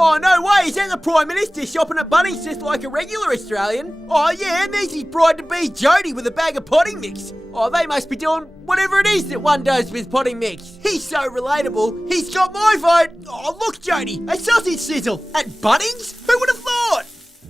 Oh, no way, is that the Prime Minister shopping at Bunnings just like a regular Australian? Oh, yeah, and there's his bride-to-be Jody with a bag of potting mix. Oh, they must be doing whatever it is that one does with potting mix. He's so relatable, he's got my vote. Oh, look, Jody, a sausage sizzle at Bunnings? Who would have thought?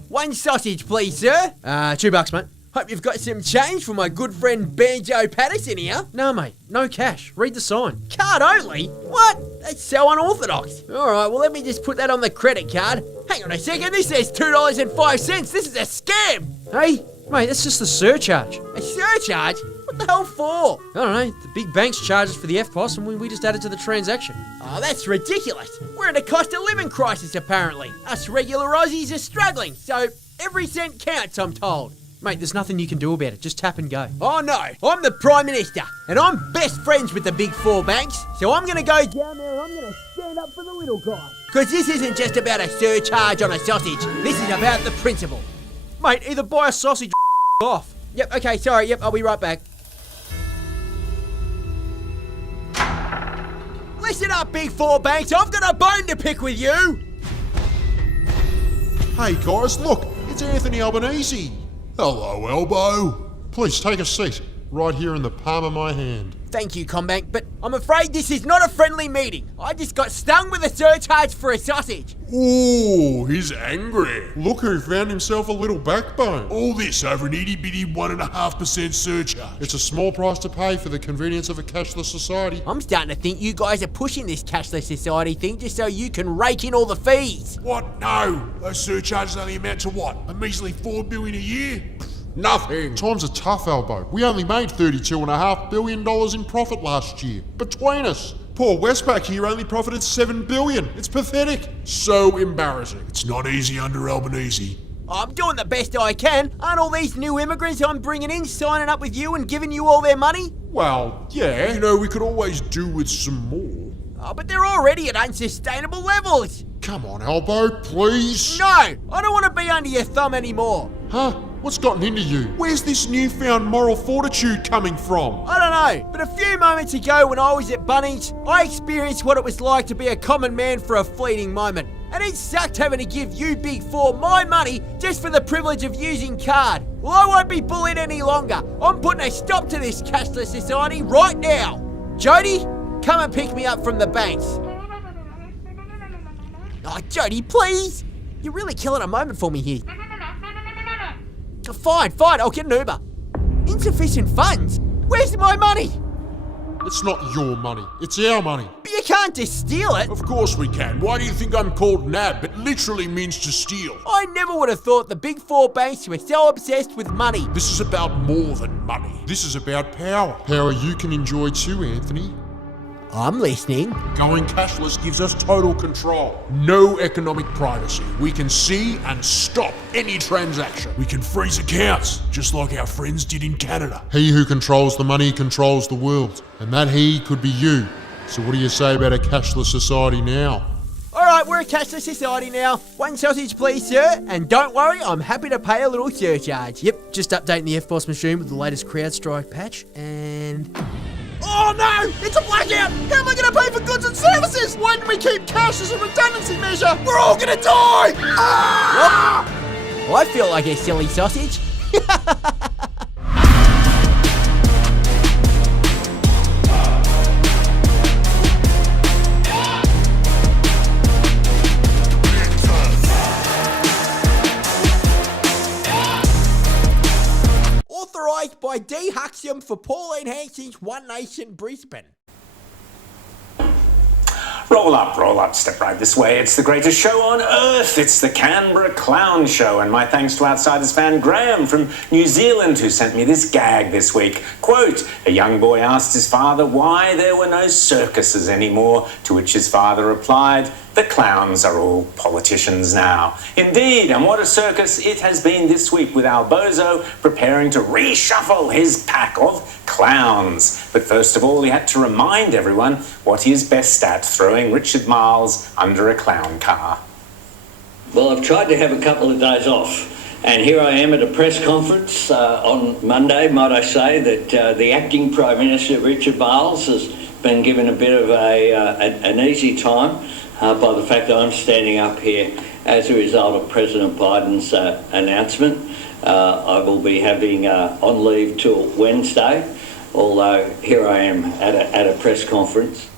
One sausage, please, sir. $2, mate. Hope you've got some change for my good friend Banjo Patterson here. No, mate, no cash. Read the sign. Card only? What? That's so unorthodox. Alright, well let me just put that on the credit card. Hang on a second, this says $2.05. This is a scam. Hey, mate, that's just the surcharge. A surcharge? What the hell for? I don't know, the big banks charge us for the FPOS and we just add it to the transaction. Oh, that's ridiculous. We're in a cost of living crisis apparently. Us regular Aussies are struggling, so every cent counts, I'm told. Mate, there's nothing you can do about it. Just tap and go. Oh no, I'm the Prime Minister, and I'm best friends with the big four banks, so I'm gonna go down there and I'm gonna stand up for the little guy. Because this isn't just about a surcharge on a sausage, this is about the principle. Mate, either buy a sausage or off. Yep, okay, sorry, yep, I'll be right back. Listen up, big four banks, I've got a bone to pick with you. Hey guys, look, it's Anthony Albanese. Hello, Elbow. Please take a seat, right here in the palm of my hand. Thank you, Combank, but I'm afraid this is not a friendly meeting. I just got stung with a surcharge for a sausage. Ooh, he's angry. Look who found himself a little backbone. All this over an itty-bitty 1.5% surcharge. It's a small price to pay for the convenience of a cashless society. I'm starting to think you guys are pushing this cashless society thing just so you can rake in all the fees. What? No. Those surcharges only amount to what? A measly $4 billion a year? Nothing. Times are tough, Elbow. We only made $32.5 billion in profit last year. Between us. Poor Westpac here only profited $7 billion. It's pathetic. So embarrassing. It's not easy under Albanese. I'm doing the best I can. Aren't all these new immigrants I'm bringing in signing up with you and giving you all their money? Well, yeah. You know, we could always do with some more. Oh, but they're already at unsustainable levels. Come on, Elbow, please. No, I don't want to be under your thumb anymore. Huh? What's gotten into you? Where's this newfound moral fortitude coming from? I don't know, but a few moments ago when I was at Bunnings, I experienced what it was like to be a common man for a fleeting moment. And it sucked having to give you big four my money just for the privilege of using card. Well, I won't be bullied any longer. I'm putting a stop to this cashless society right now. Jody, come and pick me up from the banks. Oh, Jody, please. You're really killing a moment for me here. Fine, I'll get an Uber. Insufficient funds? Where's my money? It's not your money. It's our money. But you can't just steal it. Of course we can. Why do you think I'm called NAB? It literally means to steal. I never would have thought the big four banks were so obsessed with money. This is about more than money. This is about power. Power you can enjoy too, Anthony. I'm listening. Going cashless gives us total control. No economic privacy. We can see and stop any transaction. We can freeze accounts, just like our friends did in Canada. He who controls the money controls the world. And that he could be you. So what do you say about a cashless society now? Alright, we're a cashless society now. One sausage please, sir. And don't worry, I'm happy to pay a little surcharge. Yep, just updating the FPOS machine with the latest CrowdStrike patch and... Oh no! It's a blackout! How am I going to pay for goods and services? Why didn't we keep cash as a redundancy measure? We're all going to die! Ah! Well, I feel like a silly sausage. Authorised by D. Huxium for Pauline Hanson's One Nation Brisbane. Roll up, step right this way. It's the greatest show on earth. It's the Canberra Clown Show, and my thanks to Outsiders fan Graham from New Zealand who sent me this gag this week. Quote, a young boy asked his father why there were no circuses anymore, to which his father replied, the clowns are all politicians now. Indeed, and what a circus it has been this week with Albozo preparing to reshuffle his pack of clowns. But first of all, he had to remind everyone what he is best at, throwing Richard Miles under a clown car. Well, I've tried to have a couple of days off, and here I am at a press conference on Monday, might I say, that the acting Prime Minister, Richard Miles, has been given a bit of an easy time. by the fact that I'm standing up here as a result of President Biden's announcement. I will be having on leave till Wednesday, although here I am at a press conference.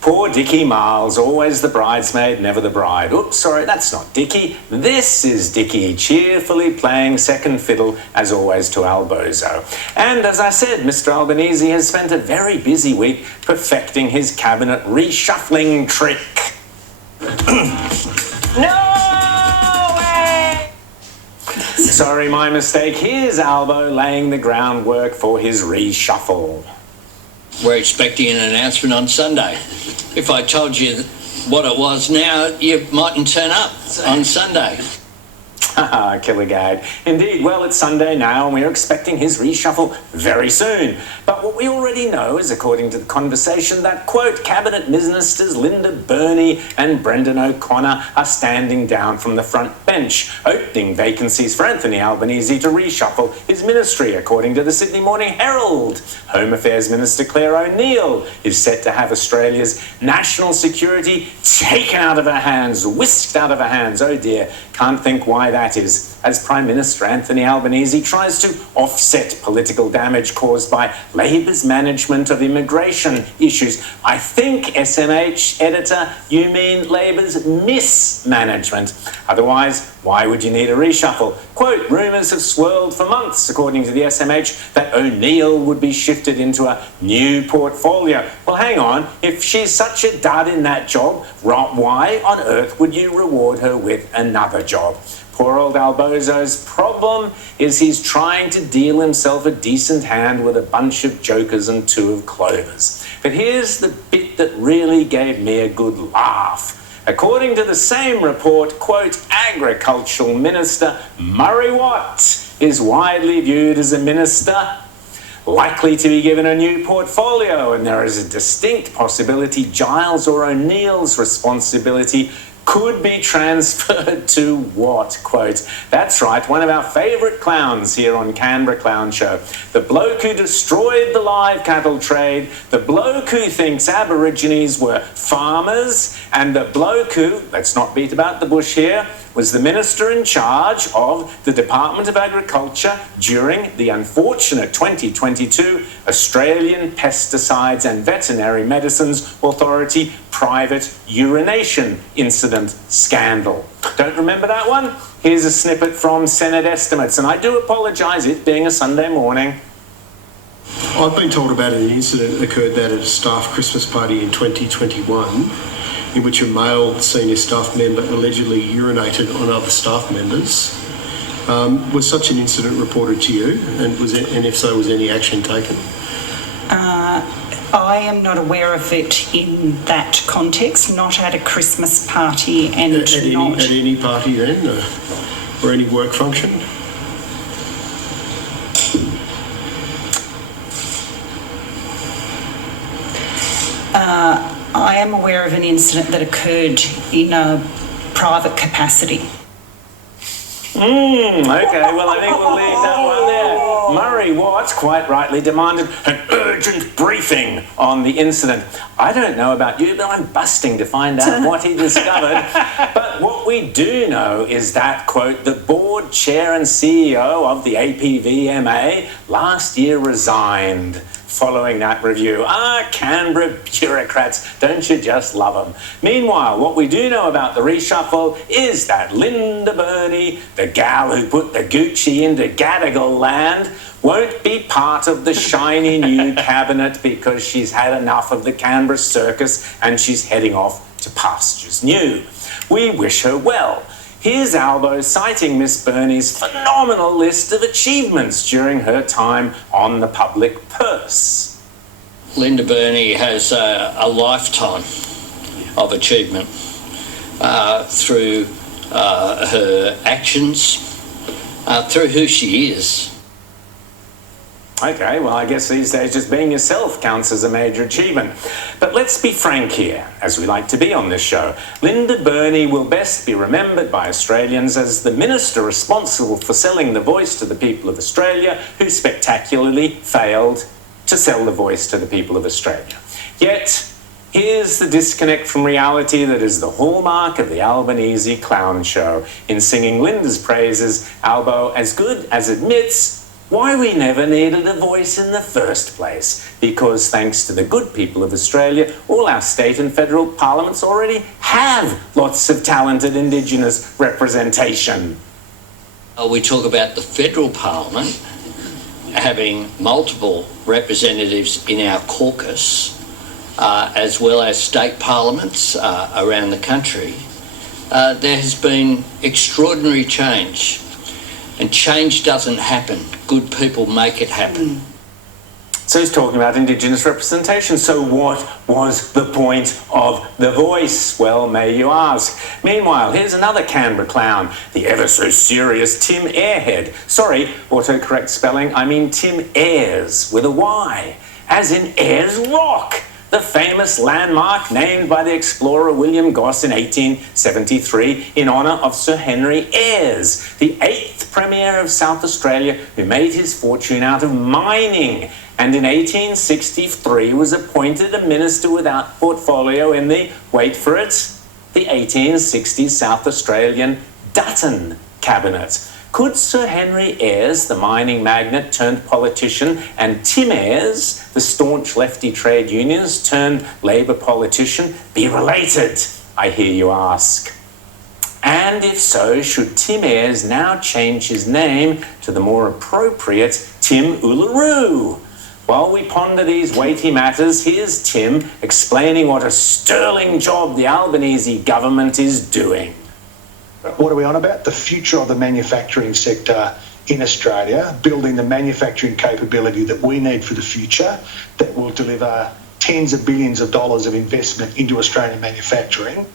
Poor Dickie Miles, always the bridesmaid, never the bride. Oops, sorry, that's not Dickie. This is Dickie, cheerfully playing second fiddle, as always, to Albozo. And as I said, Mr Albanese has spent a very busy week perfecting his cabinet reshuffling trick. No way! Sorry, my mistake. Here's Albo laying the groundwork for his reshuffle. We're expecting an announcement on Sunday. If I told you what it was now, you mightn't turn up on Sunday. Haha, killer gag. Indeed, well, it's Sunday now and we're expecting his reshuffle very soon. But what we already know is, according to the conversation, that, quote, Cabinet Ministers Linda Burney and Brendan O'Connor are standing down from the front bench, opening vacancies for Anthony Albanese to reshuffle his ministry, according to the Sydney Morning Herald. Home Affairs Minister Claire O'Neill is set to have Australia's national security taken out of her hands, whisked out of her hands. Oh dear, can't think why that is, as Prime Minister Anthony Albanese tries to offset political damage caused by Labor's management of immigration issues. I think, SMH editor, you mean Labor's mismanagement. Otherwise, why would you need a reshuffle? Quote, rumours have swirled for months, according to the SMH, that O'Neill would be shifted into a new portfolio. Well, hang on, if she's such a dud in that job, why on earth would you reward her with another job? Poor old Albozo's problem is he's trying to deal himself a decent hand with a bunch of jokers and two of clovers. But here's the bit that really gave me a good laugh. According to the same report, quote, Agricultural Minister Murray Watt is widely viewed as a minister likely to be given a new portfolio, and there is a distinct possibility Giles or O'Neill's responsibility could be transferred to Watt, quote. That's right, one of our favourite clowns here on Canberra Clown Show. The bloke who destroyed the live cattle trade, the bloke who thinks Aborigines were farmers, and the bloke who, let's not beat about the bush here, was the minister in charge of the Department of Agriculture during the unfortunate 2022 Australian Pesticides and Veterinary Medicines Authority private urination incident scandal. Don't remember that one? Here's a snippet from Senate estimates, and I do apologise, it being a Sunday morning. I've been told about an incident that occurred at a staff Christmas party in 2021 in which a male senior staff member allegedly urinated on other staff members. Was such an incident reported to you, and if so, was any action taken? I am not aware of it in that context, not at a Christmas party and at any party then, or any work function? I am aware of an incident that occurred in a private capacity. Okay, well, I think we'll leave that one there. Murray Watt quite rightly demanded an urgent briefing on the incident. I don't know about you, but I'm busting to find out what he discovered. But what we do know is that, quote, the board chair and CEO of the APVMA last year resigned following that review. Canberra bureaucrats, don't you just love them? Meanwhile, what we do know about the reshuffle is that Linda Burney, the gal who put the Gucci into Gadigal land, won't be part of the shiny new cabinet because she's had enough of the Canberra circus and she's heading off to pastures new. We wish her well. Here's Albo citing Miss Burney's phenomenal list of achievements during her time on the public purse. Linda Burney has a lifetime of achievement through her actions, through who she is. Okay, well, I guess these days just being yourself counts as a major achievement. But let's be frank here, as we like to be on this show. Linda Burney will best be remembered by Australians as the minister responsible for selling the voice to the people of Australia, who spectacularly failed to sell the voice to the people of Australia. Yet, Here's the disconnect from reality that is the hallmark of the Albanese Clown Show. In singing Linda's praises, Albo as good as admits why we never needed a voice in the first place. Because thanks to the good people of Australia, all our state and federal parliaments already have lots of talented Indigenous representation. We talk about the federal parliament having multiple representatives in our caucus, as well as state parliaments around the country. There has been extraordinary change, and change doesn't happen. Good people make it happen. So he's talking about Indigenous representation. So what was the point of the voice? Well, may you ask. Meanwhile, here's another Canberra clown, the ever-so-serious Tim Airhead. Sorry, autocorrect spelling, I mean Tim Ayres with a Y, as in Ayers Rock, the famous landmark named by the explorer William Gosse in 1873 in honour of Sir Henry Ayres, the 8th Premier of South Australia who made his fortune out of mining, and in 1863 was appointed a minister without portfolio in the, wait for it, the 1860 South Australian Dutton Cabinet. Could Sir Henry Ayres, the mining magnate turned politician, and Tim Ayres, the staunch lefty trade unionist turned Labor politician, be related, I hear you ask? And if so, should Tim Ayres now change his name to the more appropriate Tim Uluru? While we ponder these weighty matters, here's Tim explaining what a sterling job the Albanese government is doing. What are we on about? The future of the manufacturing sector in Australia, building the manufacturing capability that we need for the future that will deliver tens of billions of dollars of investment into Australian manufacturing.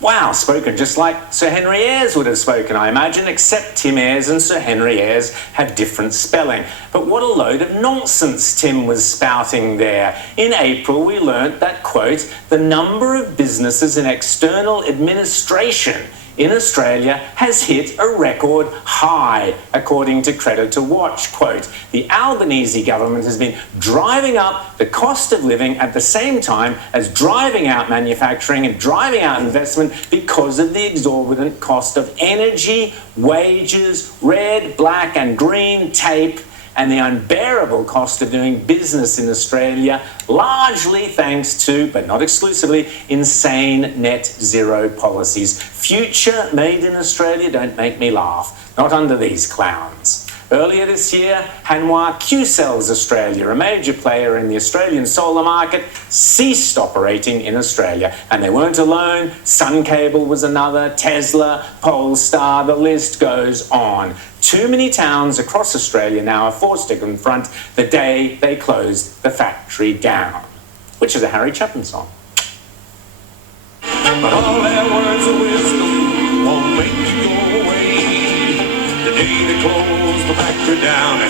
Wow, spoken just like Sir Henry Ayres would have spoken, I imagine, except Tim Ayres and Sir Henry Ayres have different spelling. But what a load of nonsense Tim was spouting there. In April, we learnt that, quote, the number of businesses in external administration in Australia has hit a record high, according to Creditor Watch. Quote, the Albanese government has been driving up the cost of living at the same time as driving out manufacturing and driving out investment because of the exorbitant cost of energy, wages, red, black and green tape, and the unbearable cost of doing business in Australia, largely thanks to, but not exclusively, insane net zero policies. Future made in Australia, don't make me laugh. Not under these clowns. Earlier this year, Hanwha Q-Cells Australia, a major player in the Australian solar market, ceased operating in Australia. And they weren't alone. Sun Cable was another, Tesla, Polestar, the list goes on. Too many towns across Australia now are forced to confront the day they closed the factory down, which is a Harry Chapman song. But all their words of wisdom won't make you go away. The day they close the factory down